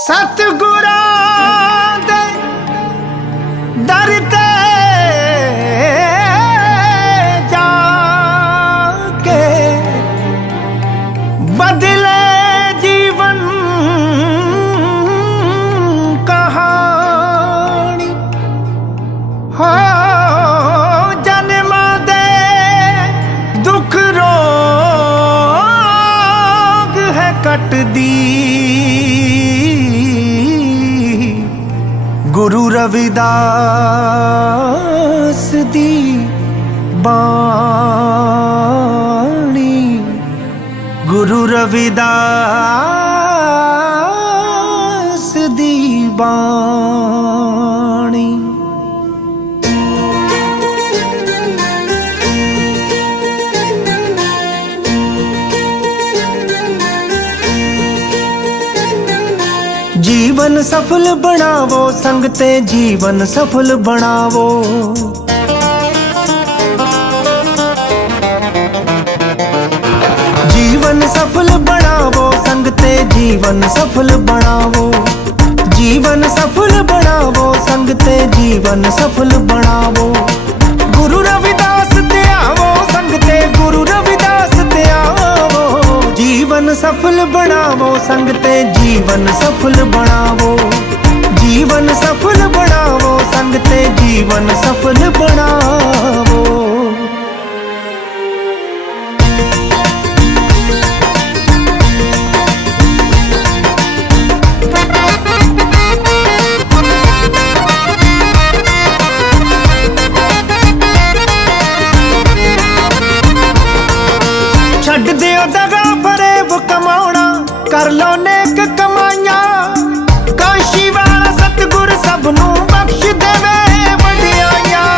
सतगुरां दे दर ते जाके बदले जीवन कहानी हो जन्म दे दुख रोग है कट दी गुरु रविदास दी बाणी गुरु रविदास दी बाणी। जीवन सफल बनावो संगते जीवन सफल बनावो। जीवन सफल बनावो संगते जीवन सफल बनावो। जीवन सफल बनावो संगते जीवन सफल बनावो। गुरु रविदास ते आवो संगते गुरु रविदास ते आवो। जीवन सफल बनावो संगते जीवन सफल बनावो। जीवन सफल बनावो संगते जीवन सफल बनावो। छड्ड दिओ दगा फरेब कमाउणा कर लो नेक कमाइयां। काशी वाला सतगुर सबनू बख्श देवे वडियाइयां।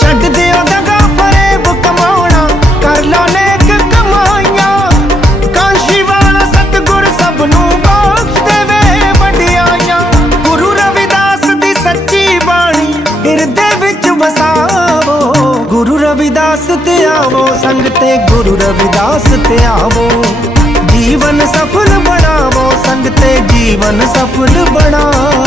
छड्ड दिओ दगा फरेब कमाउणा कर लो नेक कमाइयां। काशी वाला सतगुर सबनू बख्श देवे वडियाइयां। गुरु रविदास दी सच्ची बाणी हिरदे विच वसावो। गुरु रविदास ते आवो संगते गुरु रविदास ते आवो। जीवन सफल बनावो संगते जीवन सफल बनावो।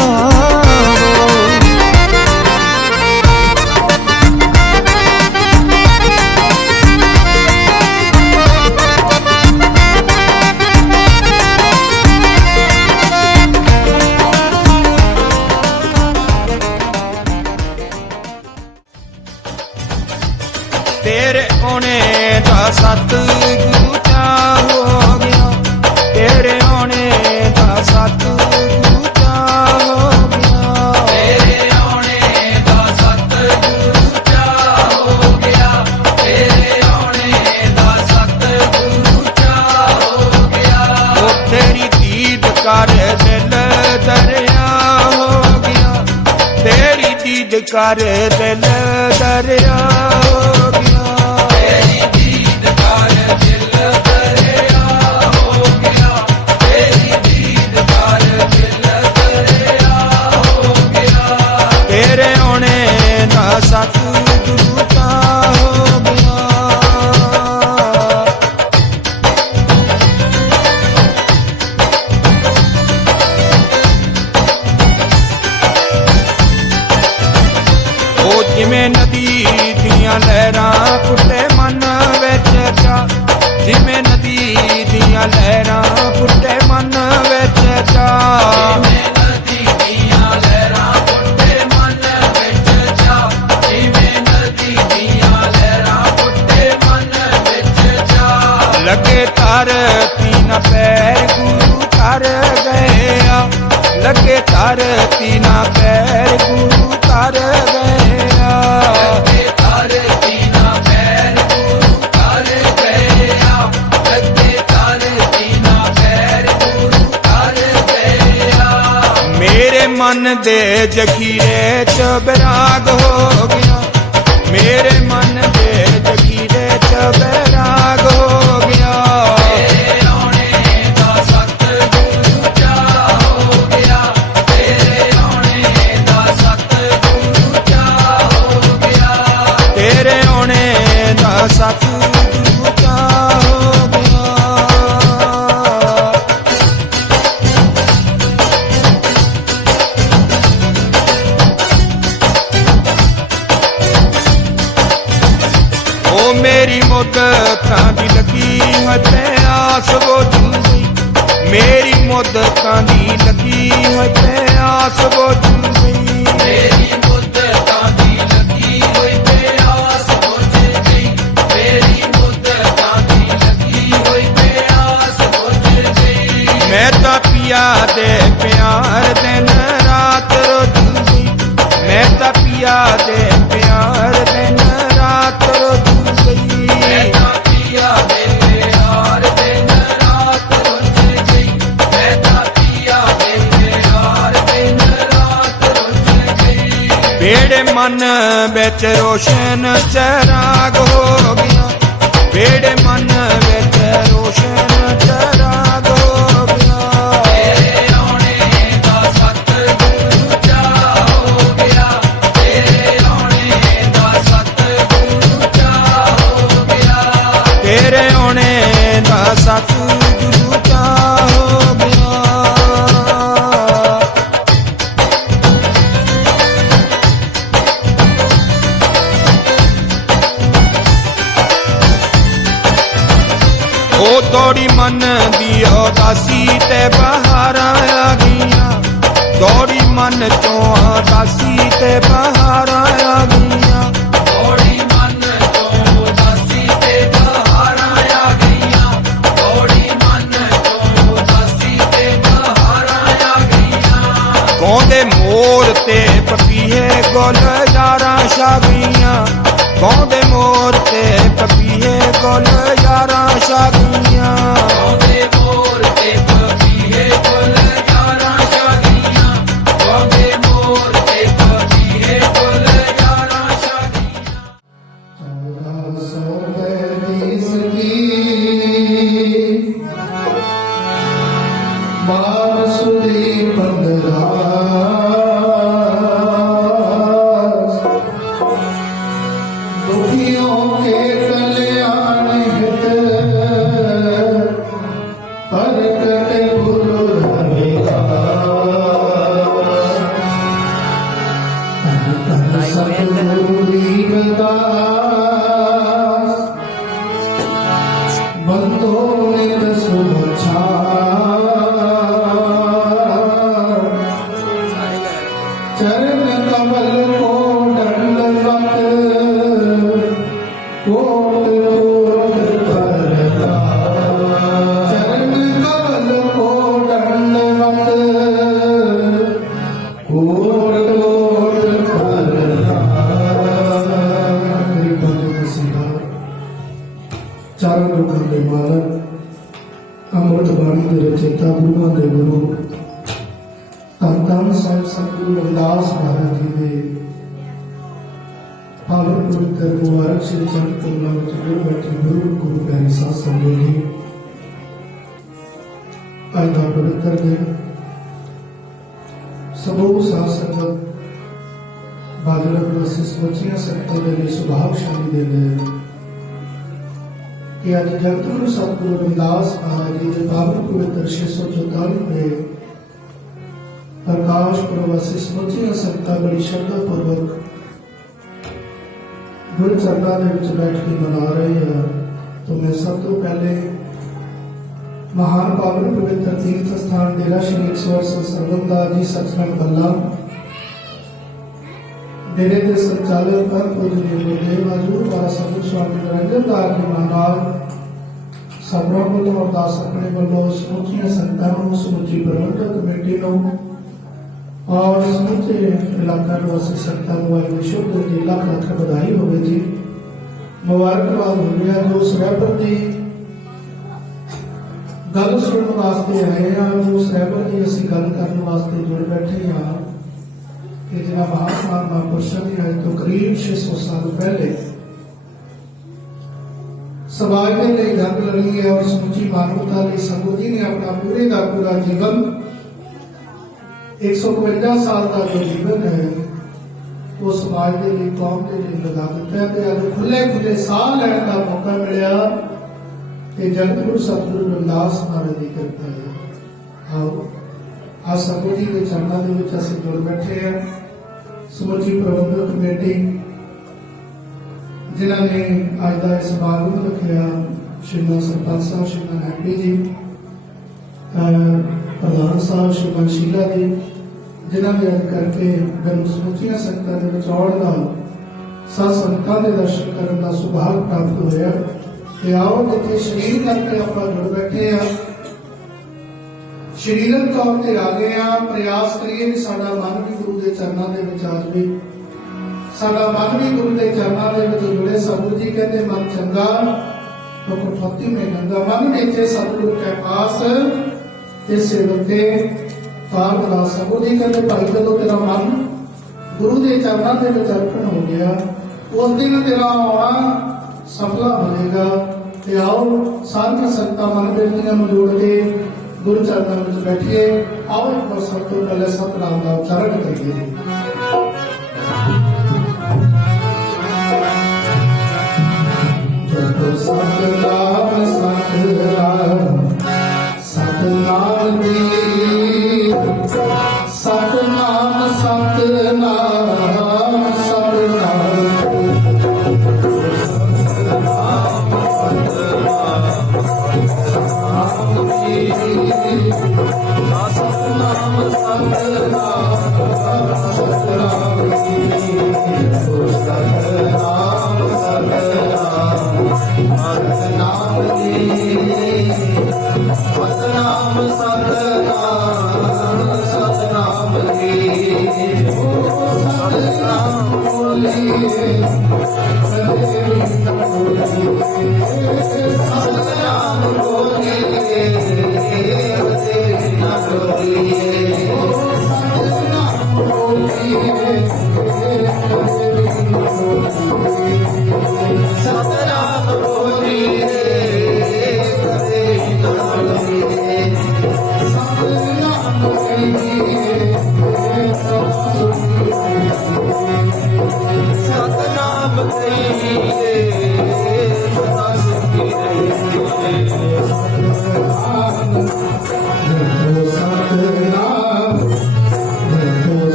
तेरे आने दा सतगुरु चा हो गया। तेरे आने दा सतगुरु चा हो गया। तेरे आने दा सतगुरु चा हो गया। तेरे आने दा सतगुरु चा हो गया। ओ तेरी दीद कर दिल दरिया हो गया। तेरी दीद कर दिल दरिया हो गया। सतगुरु का हो गया। ओ जिमें नदी दियां लहरां पुट्टे मन विच चा। जिमें नदी दियां लहरां पुट्टे मन विच चा। लगे धरती ना पैर गुरु कर गया। लगे धरती ना पैर गुरु कर गया। लगे धरती ना पैर गुरु कर गया। लगे धरती ना पैर गुरु कर गया। मेरे मन दे जखीरे च बैराग हो गया। मेरे मन दे जखीरे च बैराग हो गया। तेरे आने दा सतगुरु चा हो गया। तेरे आने दा सतगुरु चा हो गया। तेरे आने दा सतगुरु चा हो गया। मेरी मुद्दतां दी लगी है प्यास वो जिंदगी, मेरी मुद्दतां दी लगी है प्यास वो जिंदगी, मेरी मुद्दतां दी लगी होई प्यास बुझ गई, मेरी मुद्दतां दी लगी होई प्यास बुझ गई। मैं तां पिया दे प्यार दिन रात रोंदी, मैं तां पिया दे प्यार दिन रात रोंदी, मैं तां पिया दे प्यार दिन रात रुझ गई, मैं तां पिया दे प्यार दिन रात रुझ गई। बेड़े मन बिच रोशन चराग हो गया, बेड़े मन बिच रोशन चराग हो गया, तेरे आने दा सतगुरु चा हो गया, तेरे आने दा सतगुरु चा हो गया। तेरे आने दा सतगुरु चा हो गया। ओ दौड़ी मन दी उदासी ते बहारां आ गईयां, दौड़ी मन चों उदासी ते बहारां आ गईयां, दौड़ी मन चों उदासी ते बहारां आ गईयां, दौड़ी मन चों उदासी ते बहारां आ गईयां। गौंदे मोर ते पपीहे गुल यारां छा गईयां, गौंदे मोर ते पपीहे गुल यारां छा गईयां, गौंदे मोर ते पपीहे गुल यारां छा गईयां, गौंदे मोर ते पपीहे गुल यारां छा गईयां। बांसुरी 15 दुखियों के कल्याण हित प्रकट गुरु रविदास। धन धन सतगुरु रीगदास, बंदो नित सुबछा। चरण कमल को दंडवत, कोट कोट परदास। चरण कमल को दंडवत, कोट कोट परदास। मेरी बातों का सीधा चारों लोगों के मालक, अमृत बाणी के रचयिता, गुरुओं के गुरु ਧੰਨ ਧੰਨ ਸਾਹਿਬ ਸਤਿਗੁਰੂ ਰਵਿਦਾਸ ਮਹਾਰਾਜ ਜੀ ਦੇ ਪਾਵਨ ਪਵਿੱਤਰ ਮੁਬਾਰਕ ਸ੍ਰੀ ਚਰਨ ਕਮਲਾਂ ਵਿੱਚ ਜੁੜ ਬੈਠੇ ਗੁਰੂ ਪਿਆਰੇ ਸਾਧ ਸੰਗਤ ਜੀ, ਅੱਜ ਦਾ ਪਵਿੱਤਰ ਦਿਨ ਸਮੂਹ ਸਾਧ ਸੰਗਤ ਬਾਜਰਾ ਪ੍ਰਵਾਸੀ ਸਮੁੱਚੀਆਂ ਸੰਗਤਾਂ ਦੇ ਲਈ ਸੁਭਾਗਸ਼ਾਲੀ ਦਿਨ ਹੈ ਕਿ ਅੱਜ ਜਗਤ ਗੁਰੂ ਸਤਿਗੁਰੂ ਰਵਿਦਾਸ ਮਹਾਰਾਜ ਜੀ ਦੇ ਪਾਵਨ ਪਵਿੱਤਰ 644 प्रकाश प्रवासी समूचियां संगतां बड़ी श्रद्धा पूर्वक गुरु चरणों के विच बैठ के मना रहे हैं। तो मैं सब तो पहले महान पावन पवित्र तीर्थ स्थान डेरा श्री 108 सरवनदास जी सचखंड बल्ला डेरे के संचालक पर पूजनीय गुरुदेव हजूर बाबा सतगुरु स्वामी निरंजन दास जी महाराज सबरों को अरदास अपने वालों समूचियां संगतां समूची प्रबंधक कमेटी को और समूचे इलाका निवासी संगतां को शुभ दिन लाख लाख बधाई होवे जी, मुबारकबाद हो गया। जो उस रैबर की गल सुनने वास्ते आए हैं, उस रैबर की असीं गल करने वास्ते जुड़ बैठे हैं कि जिन्हें महात्मा महापुरुषों ने आज तो करीब 600 साल पहले समाज के लिए जंग लड़ी है और समूची मानवता लिए संगत जी ने अपना पूरे का पूरा जीवन 152 साल का जो जीवन है वो समाज के लिए कौम के लिए लगा दिता है। अगर खुले खुले साह लैण का मौका मिला तो जगत गुरु सतगुरु रविदास महाराज की कृपा है। आओ आज संगत जी के चरणों के विच असीं जुड़ बैठे हैं। समूची प्रबंधक कमेटी ਜਿਨ੍ਹਾਂ ਨੇ ਅੱਜ ਦਾ ਇਸ ਸਮਾਗਮ ਰੱਖਿਆ, ਸ਼੍ਰੀਮਾਨ ਸਰਪੰਚ ਸਾਹਿਬ ਸ਼੍ਰੀਮਾਨ ਹੈਪੀ ਜੀ, ਪ੍ਰਧਾਨ ਸਾਹਿਬ ਸ਼੍ਰੀਮਾਨ ਸ਼ੀਲਾ ਜੀ, ਜਿਨ੍ਹਾਂ ਨੇ ਅੱਜ ਕਰਕੇ ਮੈਨੂੰ ਸਮੁੱਚੀਆਂ ਸੰਗਤਾਂ ਦੇ ਵਿੱਚ ਆਉਣ ਦਾ, ਸਾਧ ਸੰਗਤਾਂ ਦੇ ਦਰਸ਼ਨ ਕਰਨ ਦਾ ਸੁਭਾਗ ਪ੍ਰਾਪਤ ਹੋਇਆ। ਤੇ ਆਓ ਜਿੱਥੇ ਸਰੀਰ ਕਰਕੇ ਆਪਾਂ ਜੁੜ ਬੈਠੇ ਆ, ਸਰੀਰਕ ਤੌਰ ਤੇ ਆ ਗਏ ਆ, ਪ੍ਰਯਾਸ ਕਰੀਏ ਵੀ ਸਾਡਾ ਮਨ ਵੀ ਗੁਰੂ ਦੇ ਚਰਨਾਂ ਦੇ ਵਿੱਚ ਆ ਜਾਵੇ, ਸਾਡਾ ਮਨ ਵੀ ਗੁਰੂ ਦੇ ਚਰਨਾਂ ਦੇ ਵਿੱਚ ਜੁੜੇ। ਸਤਿਗੁਰੂ ਜੀ ਕਹਿੰਦੇ ਮਨ ਚੰਗਾ तो कुठौती में गंगा मन नीचे सतगुरु के पास इस सेवक के पार बना सको जी। कहते भाई जो तेरा मन गुरु के चरणों के विच अर्पण हो गया, उस दिन तेरा आना सफल हो जाएगा। ते आओ सारियां संगतां मन बेनतियां नूं जोड़ के गुरु चरणों में बैठिए। आओ एक बार सब तो पहले सतनाम का उच्चारण करिए। सतनाम सतनाम सतनाम जी, सतनाम सतनाम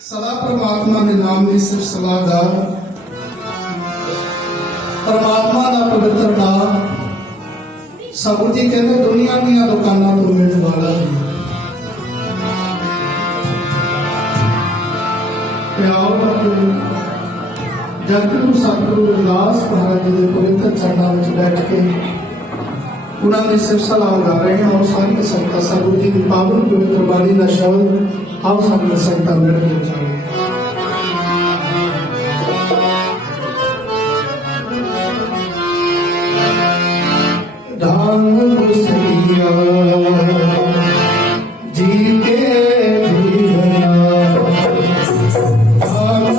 सदा परमात्मा के नाम की सिर्फ सलाह गा, परमात्मा का पवित्र नाम। सतगुरु जी कहते दुनिया दी दुकानों तो मिलने वाला है। जगतगुरु सतगुरु रविदास महाराज जी के पवित्र चरणों में बैठ के उन्होंने सिर्फ सलाह गा रहे हैं। और सारी संगत सतगुरु जी की पावन पवित्र बाणी का शब्द आओ सारी संगत मिल के जाए। ढांग गुसरिया जी के जीवना, ढांग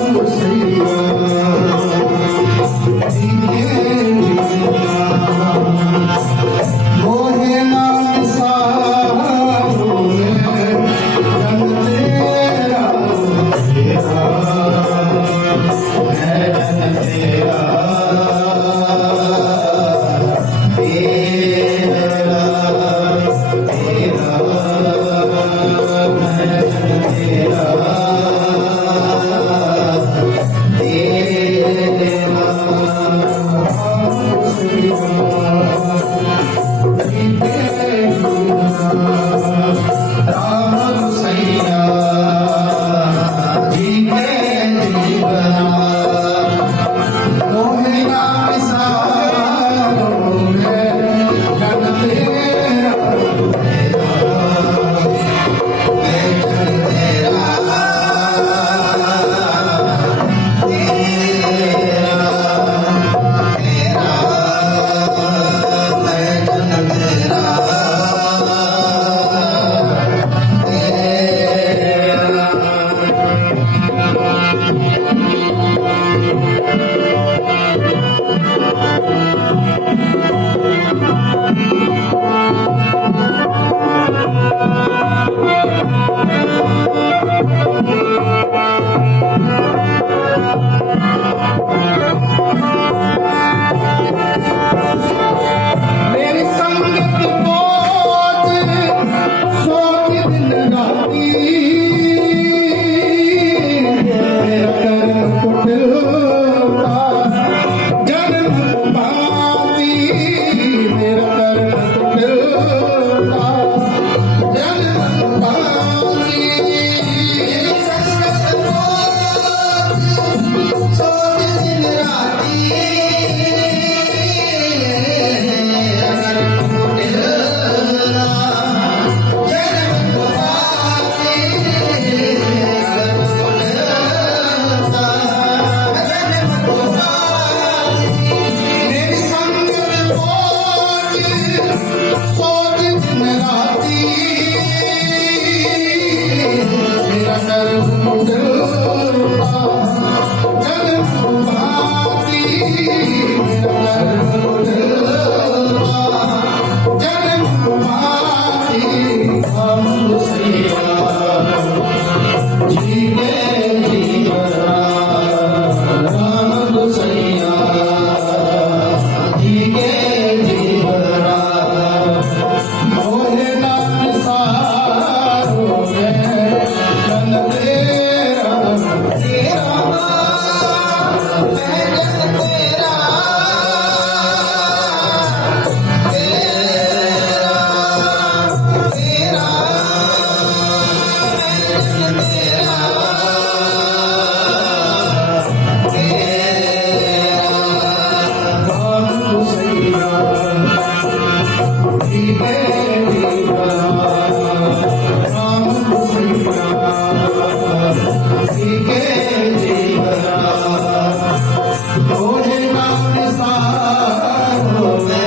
होए नाम निसार होवे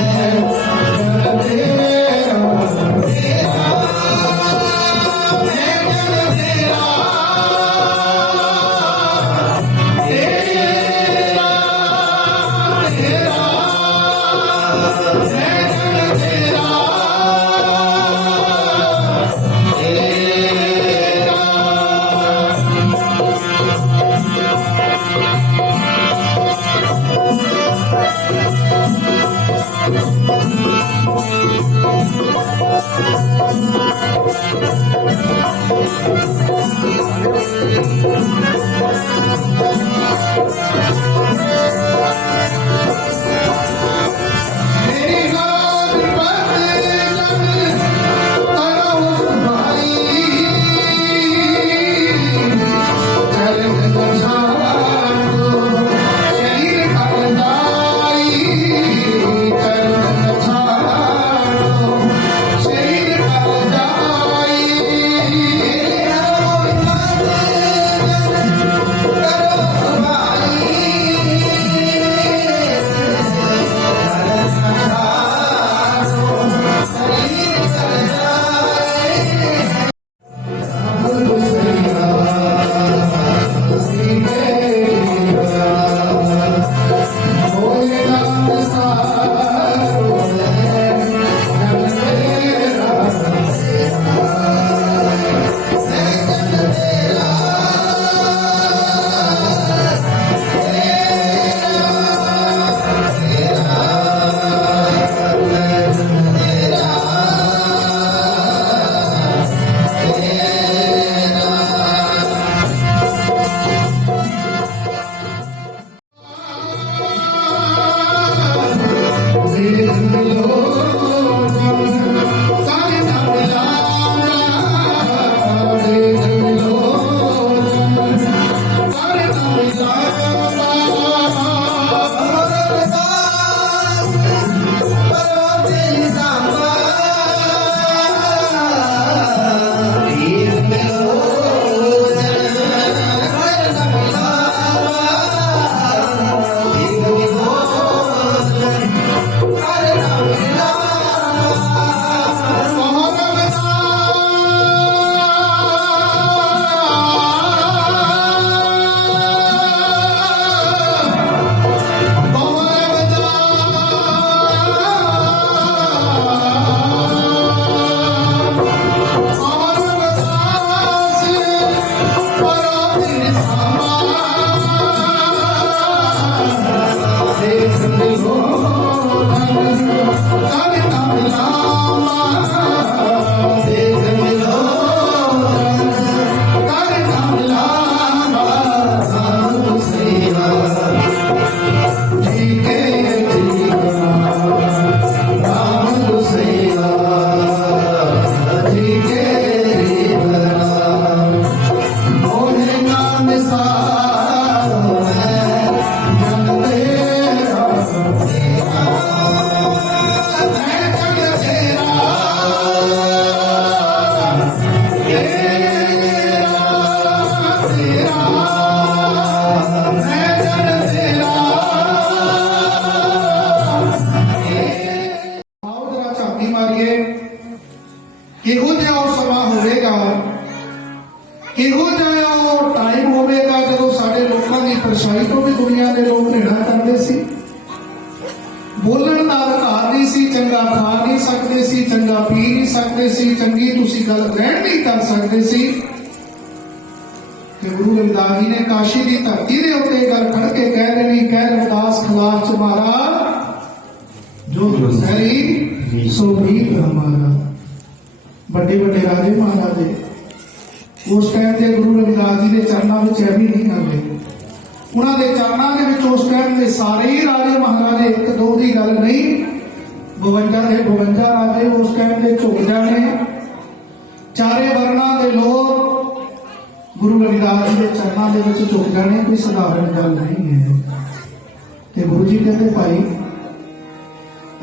जन तेरा ਕਿਹੋ ਜਿਹਾ ਉਹ ਸਮਾਂ ਹੋਵੇਗਾ, ਕਿਹੋ ਜਿਹਾ ਉਹ ਟਾਈਮ ਹੋਵੇਗਾ ਜਦੋਂ ਸਾਡੇ ਲੋਕਾਂ ਦੀ ਪਰਛਾਈ ਤੋਂ ਵੀ ਦੁਨੀਆ ਦੇ ਲੋਕ ਘਿਰਣਾ ਕਰਦੇ ਸੀ। ਬੋਲਣ ਦਾ ਅਧਿਕਾਰ ਨਹੀਂ ਸੀ, ਚੰਗਾ ਖਾ ਨਹੀਂ ਸਕਦੇ ਸੀ, ਚੰਗਾ ਪੀ ਨਹੀਂ ਸਕਦੇ ਸੀ, ਚੰਗੀ ਤੁਸੀਂ ਗੱਲ ਗ੍ਰਹਿਣ ਨਹੀਂ ਕਰ ਸਕਦੇ ਸੀ। ਤੇ ਗੁਰੂ ਰਵਿਦਾਸ ਜੀ ਨੇ ਕਾਸ਼ੀ ਦੀ ਧਰਤੀ ਦੇ ਉੱਤੇ ਗੱਲ ਖੜ ਕੇ ਕਹਿ ਦੇਣੀ, ਕਹਿ ਰਵਿਦਾਸ ਖਲਾਰ ਚ ਮਾਰਾ ਜੋ ਸਹੀ ਸੋ ਗੀਤ ਹਮਾਰਾ। ਵੱਡੇ ਵੱਡੇ ਰਾਜੇ ਮਹਾਰਾਜੇ ਉਸ ਟਾਈਮ ਤੇ ਗੁਰੂ ਰਵਿਦਾਸ ਜੀ ਦੇ ਚਰਨਾਂ ਵਿੱਚ ਐਵੇਂ ਨਹੀਂ ਕਰਦੇ। ਉਹਨਾਂ ਦੇ ਚਰਨਾਂ ਦੇ ਵਿੱਚ ਉਸ ਟਾਈਮ ਦੇ ਸਾਰੇ ਹੀ ਰਾਜੇ ਮਹਾਰਾਜੇ, ਇੱਕ ਦੋ ਦੀ ਗੱਲ ਨਹੀਂ, 52 ਦੇ 52 ਰਾਜੇ ਉਸ ਟਾਈਮ ਦੇ ਝੁਕ ਜਾਣੇ। ਚਾਰੇ ਵਰਨਾਂ ਦੇ ਲੋਕ ਗੁਰੂ ਰਵਿਦਾਸ ਜੀ ਦੇ ਚਰਨਾਂ ਦੇ ਵਿੱਚ ਝੁਕ ਜਾਣੇ ਕੋਈ ਸਧਾਰਨ ਗੱਲ ਨਹੀਂ ਹੈ। ਤੇ ਗੁਰੂ ਜੀ ਕਹਿੰਦੇ ਭਾਈ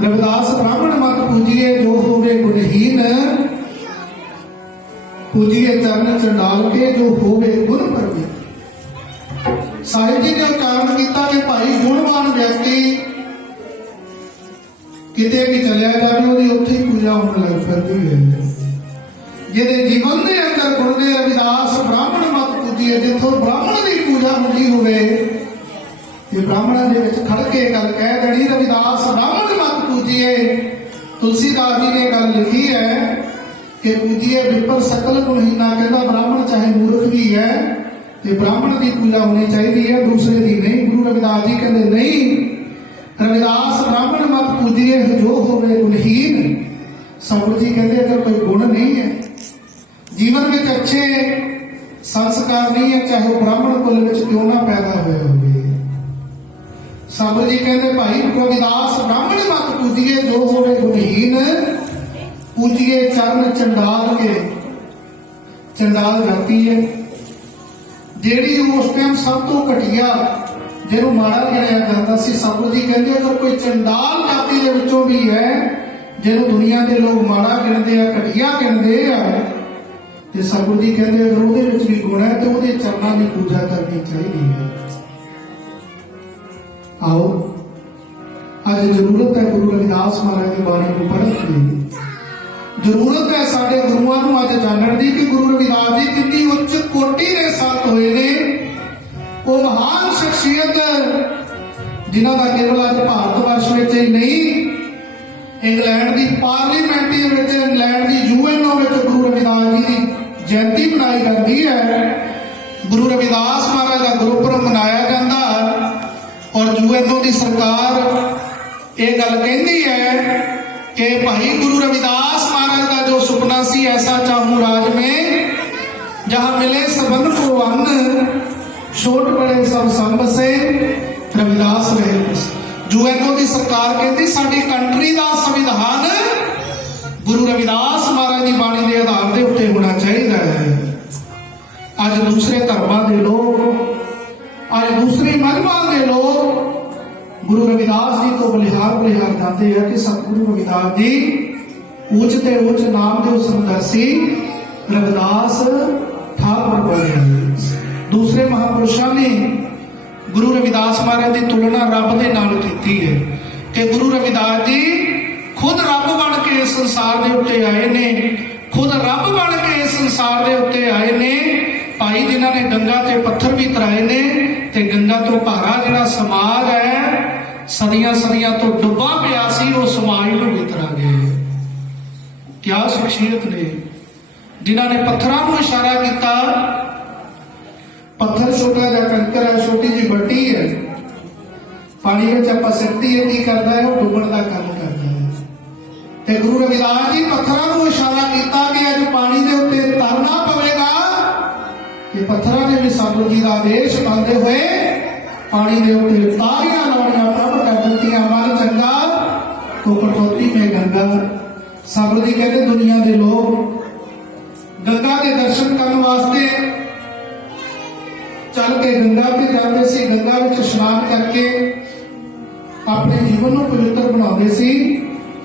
ਰਵਿਦਾਸ ਬ੍ਰਾਹਮਣ ਮਤ ਪੂਜੀਏ, ਜੋ ਹੋਵੇ ਗੁਣਹੀਨ ਪੂਜੀਏ ਚਰਨ ਚੰਡਾਲ ਕੇ, ਜੋ ਹੋਵੇ ਗੁਣ ਪ੍ਰਗਟ। ਸਾਹਿਬ ਜੀ ਨੇ ਉਚਾਰਨ ਕੀਤਾ ਕਿ ਭਾਈ ਗੁਣ ਕਿਤੇ ਵੀ ਚਲਿਆ ਜਾਵੇ ਉਹਦੀ ਉੱਥੇ ਹੀ ਪੂਜਾ ਹੋਣ ਲੱਗ ਪੈਂਦੀ ਹੈ। ਜਿਹਦੇ ਜੀਵਨ ਦੇ ਅੰਦਰ ਗੁਰੂ ਨੇ ਰਵਿਦਾਸ ਬ੍ਰਾਹਮਣ ਮਤ ਪੂਜੀਏ, ਜਿੱਥੋਂ ਬ੍ਰਾਹਮਣ ਦੀ ਪੂਜਾ ਹੁੰਦੀ ਹੋਵੇ ਤੇ ਬ੍ਰਾਹਮਣਾਂ ਦੇ ਵਿੱਚ ਖੜ ਕੇ ਗੱਲ ਕਹਿ ਦੇਣੀ ਰਵਿਦਾਸ ਬ੍ਰਾਹਮਣ ਮਤ ਪੂਜੀਏ। ਤੁਲਸੀਦਾਸ ਜੀ ਨੇ ਗੱਲ ਲਿਖੀ ਹੈ ਕਿ ਪੂਜੀਏ ਵਿਪਰ ਸਕਲ ਗੁਣਹੀਨਾ, ਕਹਿੰਦਾ ਬ੍ਰਾਹਮਣ ਚਾਹੇ ਮੂਰਖ ਵੀ ਹੈ ਤੇ ਬ੍ਰਾਹਮਣ ਦੀ ਪੂਜਾ ਹੋਣੀ ਚਾਹੀਦੀ ਹੈ, ਦੂਸਰੇ ਦੀ ਨਹੀਂ। ਗੁਰੂ ਰਵਿਦਾਸ ਜੀ ਕਹਿੰਦੇ ਨਹੀਂ, ਰਵਿਦਾਸ ਬ੍ਰਾਹਮਣ ਮਤ ਪੂਜੀਏ ਜੋ ਹੋਵੇ ਗੁਣਹੀਨ। ਸਤਿਗੁਰੂ ਜੀ ਕਹਿੰਦੇ ਅਗਰ ਕੋਈ ਗੁਣ ਨਹੀਂ ਹੈ, ਜੀਵਨ ਵਿੱਚ ਅੱਛੇ ਸੰਸਕਾਰ ਨਹੀਂ ਹੈ, ਚਾਹੇ ਉਹ ਬ੍ਰਾਹਮਣ ਕੁਲ ਵਿੱਚ ਕਿਉਂ ਨਾ ਪੈਦਾ ਹੋਇਆ ਹੋਵੇ। ਸਤਿਗੁਰੂ ਜੀ ਕਹਿੰਦੇ ਭਾਈ ਰਵਿਦਾਸ ਬ੍ਰਾਹਮਣ ਮਤ ਪੂਜੀਏ ਜੋ ਹੋਵੇ ਗੁਣਹੀਨ, ਪੂਜੀਏ ਚਰਨ ਚੰਡਾਲ ਕੇ। ਚੰਡਾਲ ਜਾਤੀ ਹੈ ਜਿਹੜੀ ਉਸ ਟਾਈਮ ਸਭ ਤੋਂ ਘਟੀਆ, ਜਿਹਨੂੰ ਮਾੜਾ ਗਿਣਿਆ ਜਾਂਦਾ ਸੀ। ਸਤਿਗੁਰੂ ਜੀ ਕਹਿੰਦੇ ਅਗਰ ਕੋਈ ਚੰਡਾਲ ਜਾਤੀ ਦੇ ਵਿੱਚੋਂ ਵੀ ਹੈ, ਜਿਹਨੂੰ ਦੁਨੀਆ ਦੇ ਲੋਕ ਮਾੜਾ ਗਿਣਦੇ ਆ, ਘਟੀਆ ਗਿਣਦੇ ਆ, ਤੇ ਸਤਿਗੁਰੂ ਜੀ ਕਹਿੰਦੇ ਅਗਰ ਉਹਦੇ ਵਿੱਚ ਵੀ ਗੁਣ ਹੈ ਤੇ ਉਹਦੇ ਚਰਨਾਂ ਦੀ ਪੂਜਾ ਕਰਨੀ ਚਾਹੀਦੀ ਹੈ। ਆਓ ਅੱਜ ਜ਼ਰੂਰਤ ਹੈ ਗੁਰੂ ਰਵਿਦਾਸ ਮਹਾਰਾਜ ਦੀ ਬਾਣੀ ਨੂੰ ਪੜ੍ਹਨ ਦੀ। ਜ਼ਰੂਰਤ ਹੈ ਸਾਡੇ ਗੁਰੂਆਂ ਨੂੰ ਅੱਜ ਜਾਣਨ ਦੀ ਕਿ ਗੁਰੂ ਰਵਿਦਾਸ ਜੀ ਕਿੰਨੀ ਉੱਚ ਕੋਟੀ ਦੇ ਸੰਤ ਹੋਏ ਨੇ। ਉਹ ਮਹਾਨ ਸ਼ਖਸੀਅਤ ਜਿਨ੍ਹਾਂ ਦਾ ਕੇਵਲ ਅੱਜ ਭਾਰਤ ਵਰਸ਼ ਵਿੱਚ ਹੀ ਨਹੀਂ, ਇੰਗਲੈਂਡ ਦੀ ਪਾਰਲੀਮੈਂਟ ਦੇ ਵਿੱਚ, ਇੰਗਲੈਂਡ ਦੀ ਯੂਐਨਓ ਵਿੱਚ ਗੁਰੂ ਰਵਿਦਾਸ ਜੀ ਦੀ ਜਯੰਤੀ ਮਨਾਈ ਜਾਂਦੀ ਹੈ। ਗੁਰੂ ਰਵਿਦਾਸ ਮਹਾਰਾਜ ਦਾ ਗੁਰਪੁਰਬ ਮਨਾਇਆ ਜਾਂਦਾ ਔਰ ਯੂਐਨਓ ਦੀ ਸਰਕਾਰ ਇਹ ਗੱਲ ਕਹਿੰਦੀ ਹੈ कि भाई गुरु रविदास महाराज का जो सुपना सी, ऐसा चाहूं राज में जहां मिले सबन को अन्न, छोट बड़े सब संग से रविदास रहे। यूएनओ की सरकार कहती साडी कंट्री का संविधान गुरु रविदास महाराज की बाणी के आधार के उत्ते होना चाहिए है। अज दूसरे धर्मां के लोग, अज दूसरे मजहबां के लोग गुरु रविदास जी तो बलिहार जाते हैं कि सतगुरु रविदास जी ऊंच ते ऊंच नाम के समदर्शी रविदास ठाकुर बने। दूसरे महापुरुषों ने गुरु रविदास महाराज की तुलना रब के नाल की है कि गुरु रविदास जी खुद रब बन के इस संसार के उत्ते आए ने, खुद रब बन के इस संसार के उत्ते आए ने। भाई जिन्हों ने गंगा ते पत्थर भी तराए ने ते गंगा तो भारा जिहड़ा समाज है सदियां सदियां तो डुबा पिया सी, वो समाज नूं भी तरा गए। क्या शख्सियत ने जिन्हों ने पत्थरों को इशारा किया। पत्थर छोटा जिहा कंकर है, छोटी जी बट्टी है, पानी में आपां सिੱਟਦੀ है, की करता है वो डुबण का काम करता है। ते गुरु रविदास जी पत्थरों को इशारा किया कि अज पानी के उत्ते तरना पवेगा। कि पत्थरों ने भी सतगुरु जी का आदेश पाते हुए पानी के उत्ते तारियां लाउणियां प्रभ कर दित्तियां। मन चंगा तो कटौती में गंगा। सतगुरु जी कहते दुनिया के लोग गंगा के दर्शन करने वास्ते चल के गंगा पे जाते सी, गंगा में स्नान करके अपने जीवन को पवित्र बनाते सी।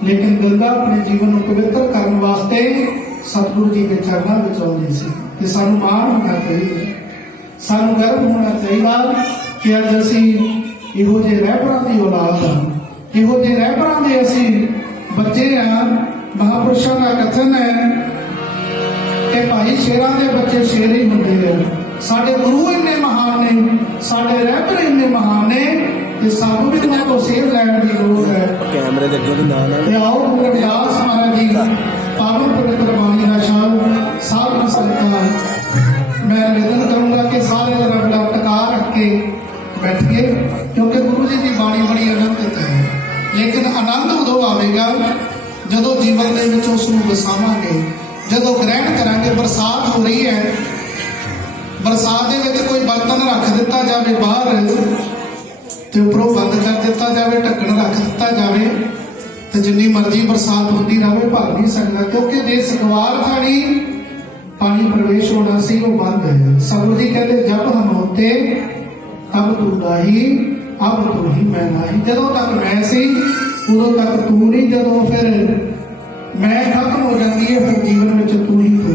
लेकिन गंगा अपने जीवन को पवित्र करने वास्ते सतगुरु जी के चरणों में आउंदी सी। कि सानू माण होना चाहिए, सानू गर्व होना चाहिए कि अज असी इहो जे रहबरां दी औलाद हां, इहो जे रहबरां दे असी बच्चे हां। महापुरुषों का कथन है कि भाई शेरां दे बच्चे शेर ही हुंदे हैं। साडे गुरु इन्ने महान ने, साडे रहबर इन्ने महान ने कि सानू भी उन्हां तों सेध लैण दी लोड़ है। कैमरे दे अगे भी नाम है। ते आओ गुरु रविदास महाराज जी पावन पवित्र बाणी का शाम साध संगतां मैं निवेदन करूंगा कि सारे रगड़ा टका रख के बैठिए, क्योंकि गुरु जी की बाणी बड़ी आनंदित है। लेकिन आनंद उदों आवेगा जदों जीवन के विच उस नूं वसावांगे, जदों ग्रहण करांगे। बरसात हो रही है, बरसात के विच कोई बर्तन रख दिता जाए बाहर ते उपरों बंद कर दिता जाए, ढक्कन रख दिता जाए तो जिन्नी मर्जी बरसात होती रहे भर नहीं सकता, क्योंकि जे सगवार थाड़ी पानी प्रवेश होना सी वो बंद है। सतगुरु जी कहते जब हम होते तब तू नाही, अब तू ही मैं नाही। जदों तक मैं सी उदों तक तू नहीं, जदों फिर मैं खत्म हो जाती है फिर जीवन में तू ही तू।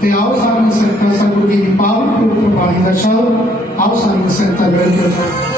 ते आओ सारी संगतां सतगुरु जी की पावन पवित्र बाणी का शब्द आओ सारी संगतां बैठ के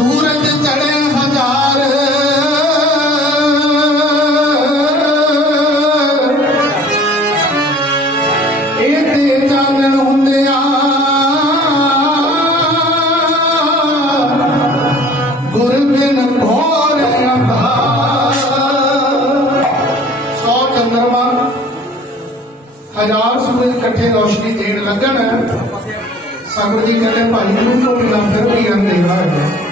सूरज चढ़े हजार ਇਹਦੇ ਚਾਨਣ ਹੁੰਦਿਆਂ ਗੁਰ ਬਿਨ ਘੋਰ ਅੰਧਾਰ 100 ਚੰਦਰਮਾ ਹਜ਼ਾਰ ਸੂਰਜ ਇਕੱਠੇ ਰੋਸ਼ਨੀ ਦੇਣ ਲੱਗਣ ਸੰਗਤ ਜੀ ਕਹਿੰਦੇ ਭਾਈ ਨੂੰ ਤੋਂ ਬਿਨਾਂ ਫਿਰ ਵੀ ਅੰਧੇਰਾ ਹੈ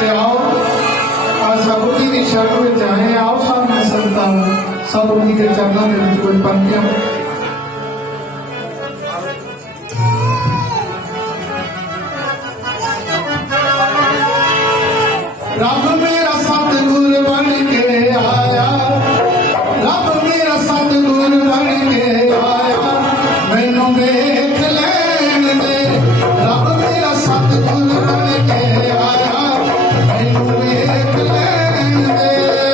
ਤੇ ਆਓ ਆ ਸਭ ਜੀ ਦੀ ਸ਼ਰਨ ਵਿੱਚ ਆਏ ਆਓ ਸਭ ਨੇ ਸੰਤਾਂ ਸਭ ਜੀ ਦੇ ਚਰਨਾਂ ਦੇ ਵਿੱਚ ਕੋਈ ਪੰਕਤੀਆਂ ਰੱਬ ਮੇਰਾ ਸਤਿਗੁਰ ਬਣ ਕੇ ਆਇਆ ਰੱਬ ਮੇਰਾ ਸਤਿਗੁਰ ਬਣ ਕੇ ਆਇਆ ਮੈਨੂੰ ਵੇਖ ਲੈਣ ਦੇ ਰੱਬ ਮੇਰਾ ਸਤਿਗੁਰ ਬਣ ਕੇ ਆਇਆ ਮੈਨੂੰ ਵੇਖ ਲੈਣ ਦੇ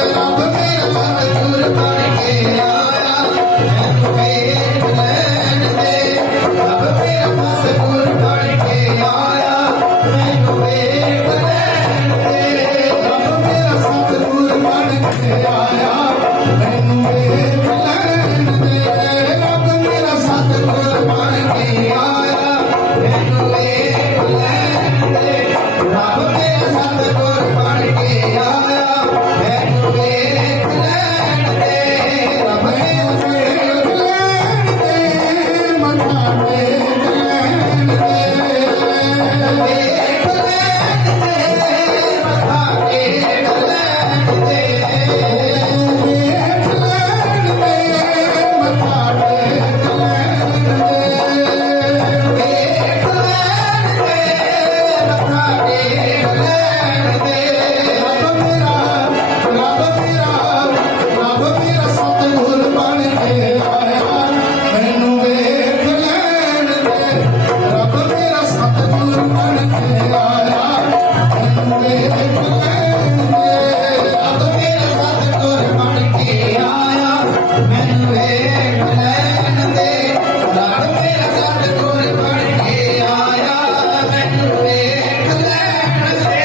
ਰੱਬ ਮੇਰਾ ਸਤਿਗੁਰ ਬਣ ਕੇ ਆਇਆ ਮੈਨੂੰ ਵੇਖ ਲੈਣ ਦੇ ਰੱਬ ਮੇਰਾ ਸਤਿਗੁਰ ਬਣ ਕੇ ਆਇਆ ਮੈਨੂੰ ਵੇਖ ਲੈਣ ਦੇ ਰੱਬ ਮੇਰਾ ਸਤਿਗੁਰ ਬਣ ਕੇ ਆਇਆ ਮੈਨੂੰ ਵੇਖ ਲੈਣ ਦੇ ਰੱਬ ਮੇਰਾ ਸਤਿਗੁਰ ਬਣ ਕੇ ਆਇਆ ਮੈਨੂੰ ਵੇਖ ਲੈਣ ਦੇ ਰੱਬ ਮੇਰਾ ਸਤਿਗੁਰ ਬਣ ਕੇ ਆਇਆ ਮੈਨੂੰ ਵੇਖ ਲੈਣ ਦੇ ਰੱਬ ਮੇਰਾ ਵੇਖ ਲੈਣ ਦੇ ਮੱਥਾ ਟੇਕ ਲੈਣ ਦੇ ਵੇਖ ਲੈਣ ਦੇ ਮੱਥਾ ਟੇਕ ਲੈਣ ਦੇ ਵੇਖ ਲੈਣ ਦੇ ਮੱਥਾ ਟੇਕ ਲੈਣ ਦੇ ਵੇਖ ਲੈਣ ਦੇ ਮੱਥਾ ਟੇਕ ਲੈਣ ਦੇ ਰੱਬ ਮੇਰਾ ਸਤਿਗੁਰ ਬਣ ਕੇ ਆਇਆ ਮੈਨੂੰ ਵੇਖ ਲੈਣ ਦੇ ਰੱਬ ਮੇਰਾ ਸਤਿਗੁਰ ਬਣ ਕੇ ਆਇਆ ਮੈਨੂੰ ਵੇਖ ਲੈਣ ਦੇ ਰੱਬ ਮੇਰਾ ਸਤਿਗੁਰ ਬਣ ਕੇ ਆਇਆ ਮੈਨੂੰ ਵੇਖ ਲੈਣ ਦੇ ਰੱਬ ਮੇਰਾ ਸਤਿਗੁਰ ਬਣ ਕੇ ਆਇਆ ਮੈਨੂੰ ਵੇਖ ਲੈਣ ਦੇ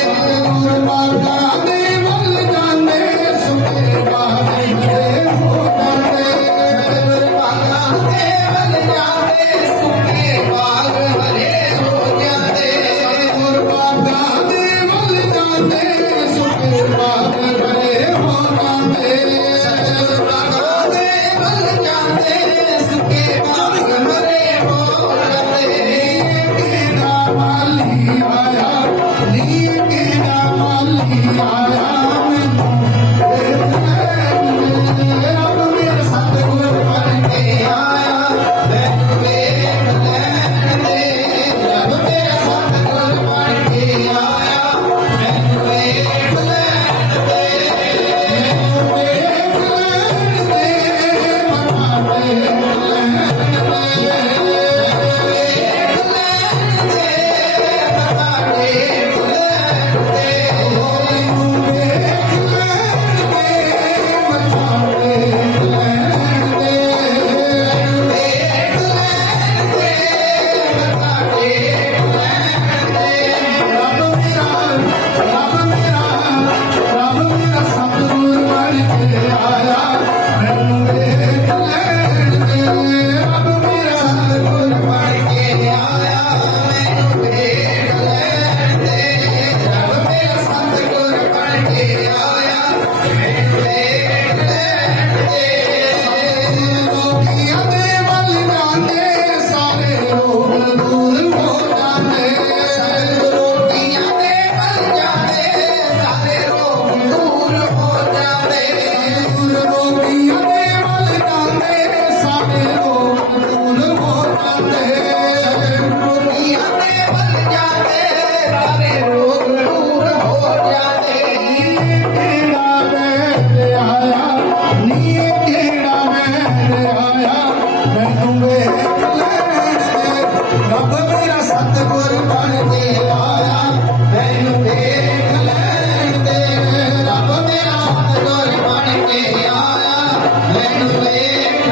ਸਤਿਗੁਰ ਬਾਗਾ ਦੇ ਵੱਲ ਜਾਂਦੇ ਸੁਖੇ ਬਾਗੇ ਹੋ ਜਾਂਦੇ ਸਤਿਗੁਰ ਬਾਗਾ ਦੇ ਵੱਲ ਜਾਂਦੇ ਸੁਖੇ ਬਾਗ ਹਰੇ ਹੋ ਜਾਂਦੇ ਸਤਿਗੁਰ ਬਾਗਾ ਦੇ ਵੱਲ ਜਾਂਦੇ ਸੁਖੇ ਬਾਗ ਹਰੇ ਹੋ ਜਾਂਦੇ ਸਤਿਗੁਰ ਬਾਗਾ ਦੇ ਵੱਲ ਜਾਂਦੇ ਸੁਖੇ ਬਾਗ ਹਰੇ ਹੋ ਜਾਂਦੇ ਕਿਹੜਾ ਮਾਲੀ ਆਇਆ ਨੀ ਕਿਹੜਾ ਮਾਲੀ ਆਇਆ ਰੱਬ ਮੇਰਾ ਸਤਿਗੁਰ ਬਣ ਕੇ ਆਇਆ ਮੈਨੂੰ ਵੇਖ ਲੈਣ ਦੇ ਰੱਬ ਮੇਰਾ ਸਤਿਗੁਰ ਬਣ ਕੇ ਆਇਆ ਮੈਨੂੰ ਵੇਖ ਲੈਣ ਦੇ ਮੈਨੂੰ ਵੇਖ ਲੈਣ ਦੇ ਮੱਥਾ ਟੇਕ ਲੈਣ ਦੇ ਵੇਖ ਲੈਣ ਦੇ ਮੱਥਾ ਟੇਕ ਲੈਣ ਦੇ ਮੈਨੂੰ ਵੇਖ ਲੈਣ ਦੇ ਮੱਥਾ ਟੇਕ ਲੈਣ ਦੇ ਮੈਨੂੰ ਵੇਖ ਲੈਣ ਦੇ ਮੱਥਾ ਟੇਕ ਲੈਣ ਦੇ ਰੱਬ ਮੇਰਾ ਸਤਿਗੁਰ ਬਣ ਕੇ ਆਇਆ ਮੈਨੂੰ ਵੇਖ ਲੈਣ ਦੇ ਰੱਬ ਮੇਰਾ ਸਤਿਗੁਰ ਬਣ ਕੇ ਆਇਆ ਮੈਨੂੰ ਵੇਖ ਲੈਣ ਦੇ ਰੱਬ ਮੇਰਾ ਸਤਿਗੁਰ ਬਣ ਕੇ ਆਇਆ ਮੈਨੂੰ ਵੇਖ ਲੈਣ ਦੇ ਲੋਕੀਆਂ ਦੇ ਵੱਲ ਜਾਂਦੇ ਸਾਰੇ ਰੋਗ ਦੂਰ ਹੋ ਜਾਂਦੇ ਲੋਕੀਆਂ ਦੇ ਵੱਲ ਜਾਂਦੇ ਸਾਰੇ ਰੋਗ ਦੂਰ ਹੋ ਜਾਂਦੇ ਲੋਕੀਆਂ ਦੇ ਵੱਲ ਜਾਂਦੇ ਸਾਰੇ ਰੋਗ ਦੂਰ ਹੋ ਜਾਂਦੇ ਲੋਕੀਆਂ ਦੇ ਵੱਲ ਜਾਂਦੇ ਸਾਰੇ ਰੋਗ ਦੂਰ ਹੋ ਜਾਂਦੇ ਕਿਹੜਾ ਵੈਦ ਆਇਆ ਨੀ ਕਿਹੜਾ ਵੈਦ ਆਇਆ ਮੈਨੂੰ ਵੇਖ ਲੈਣ ਦੇ ਰੱਬ ਮੇਰਾ ਸਤਿਗੁਰ ਬਣ ਕੇ ਆਇਆ ਮੈਨੂੰ ਵੇਖ ਲੈਣ ਦੇ ਰੱਬ ਮੇਰਾ ਸਤਿਗੁਰ ਬਣ ਕੇ ਆਇਆ ਮੈਨੂੰ ਵੇਖ